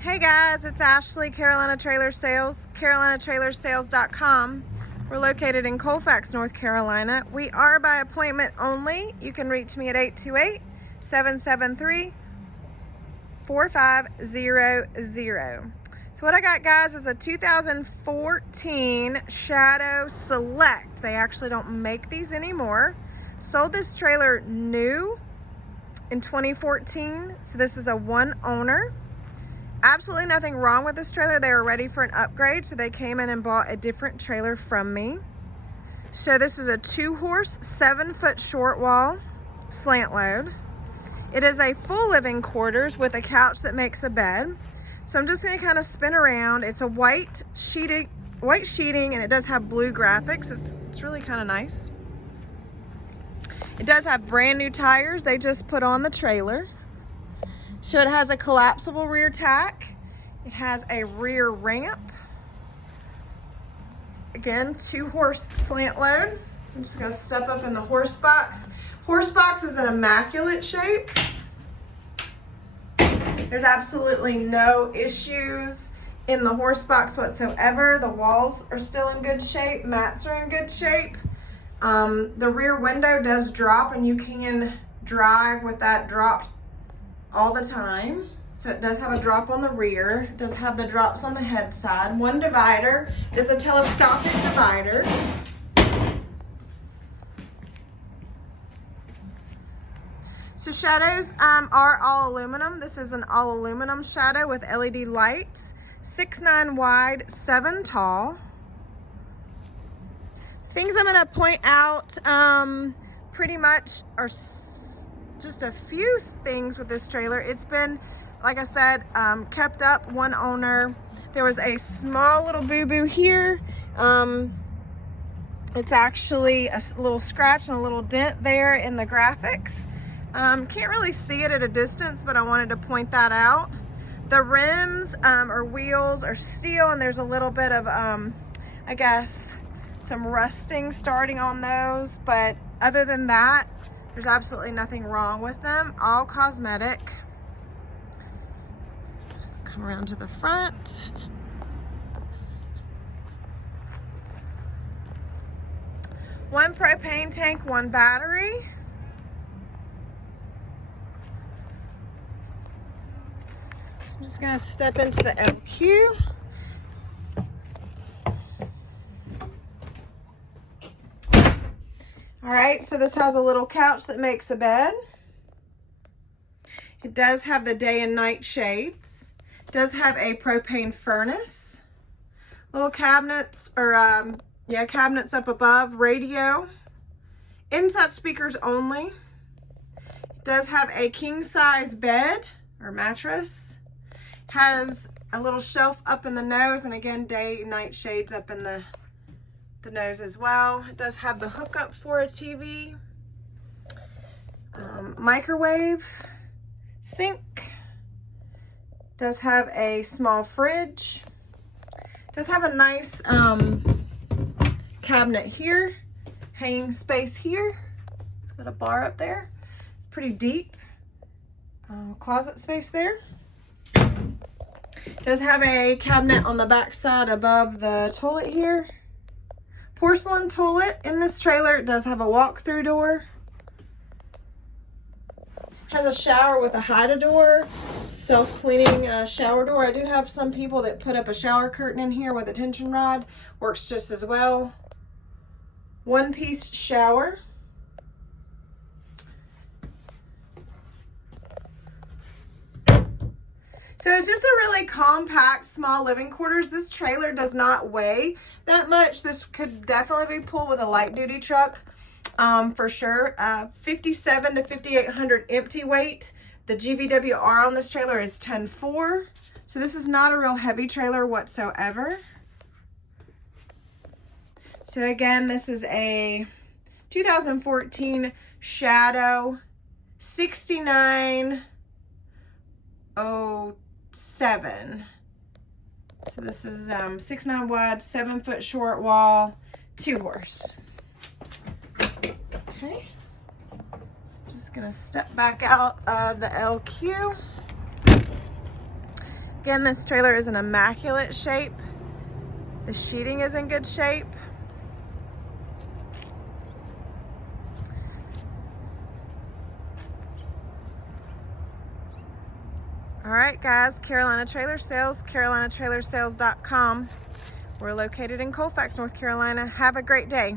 Hey guys, it's Ashley, Carolina Trailer Sales, carolinatrailersales.com. We're located in Colfax, North Carolina. We are by appointment only. You can reach me at 828-773-4500. So what I got, guys, is a 2014 Shadow Select. They actually don't make these anymore. Sold this trailer new in 2014. So this is a one owner. Absolutely nothing wrong with this trailer. They were ready for an upgrade, so they came in and bought a different trailer from me. So this is a 2-horse, 7-foot short wall slant load. It is a full living quarters with a couch that makes a bed. So I'm just going to kind of spin around. It's a white sheeting, and it does have blue graphics. It's really kind of nice. It does have brand new tires they just put on the trailer. So it has a collapsible rear tack. It has a rear ramp. Again, 2-horse slant load. So I'm just gonna step up in the horse box. Horse box is an immaculate shape. There's absolutely no issues in the horse box whatsoever. The walls are still in good shape. Mats are in good shape. The rear window does drop, and you can drive with that dropped all the time. So it does have a drop on the rear. It does have the drops on the head side. One divider. It is a telescopic divider. So shadows are all aluminum. This is an all aluminum shadow with LED lights. 6'9" wide, 7 tall. Things I'm gonna point out pretty much are just a few things with this trailer. It's been, like I said, kept up, one owner. There was a small little boo-boo here. It's actually a little scratch and a little dent there in the graphics. Can't really see it at a distance, but I wanted to point that out. The rims or wheels are steel, and there's a little bit of, I guess, some rusting starting on those. But other than that, there's absolutely nothing wrong with them. All cosmetic. Come around to the front. One propane tank, one battery. So I'm just gonna step into the LQ. All right, so this has a little couch that makes a bed. It does have the day and night shades. It does have a propane furnace. Little cabinets, or cabinets up above, radio. Inside speakers only. It does have a king size bed or mattress. Has a little shelf up in the nose, and again, day and night shades up in the nose as well. It does have the hookup for a TV, microwave, sink, does have a small fridge, does have a nice cabinet here, hanging space here. It's got a bar up there. It's pretty deep. Closet space there. Does have a cabinet on the back side above the toilet here. Porcelain toilet in this trailer. It does have a walk-through door. Has a shower with a hide-a-door, self-cleaning shower door. I do have some people that put up a shower curtain in here with a tension rod. Works just as well. One-piece shower. So it's just a really compact, small living quarters. This trailer does not weigh that much. This could definitely be pulled with a light duty truck for sure. 57 to 5,800 empty weight. The GVWR on this trailer is 10.4. So this is not a real heavy trailer whatsoever. So again, this is a 2014 Shadow 6907. So this is 6'9" wide, 7-foot short wall, 2-horse. Okay. So I'm just gonna step back out of the LQ. Again, this trailer is in immaculate shape. The sheeting is in good shape. All right, guys, Carolina Trailer Sales, carolinatrailersales.com. We're located in Colfax, North Carolina. Have a great day.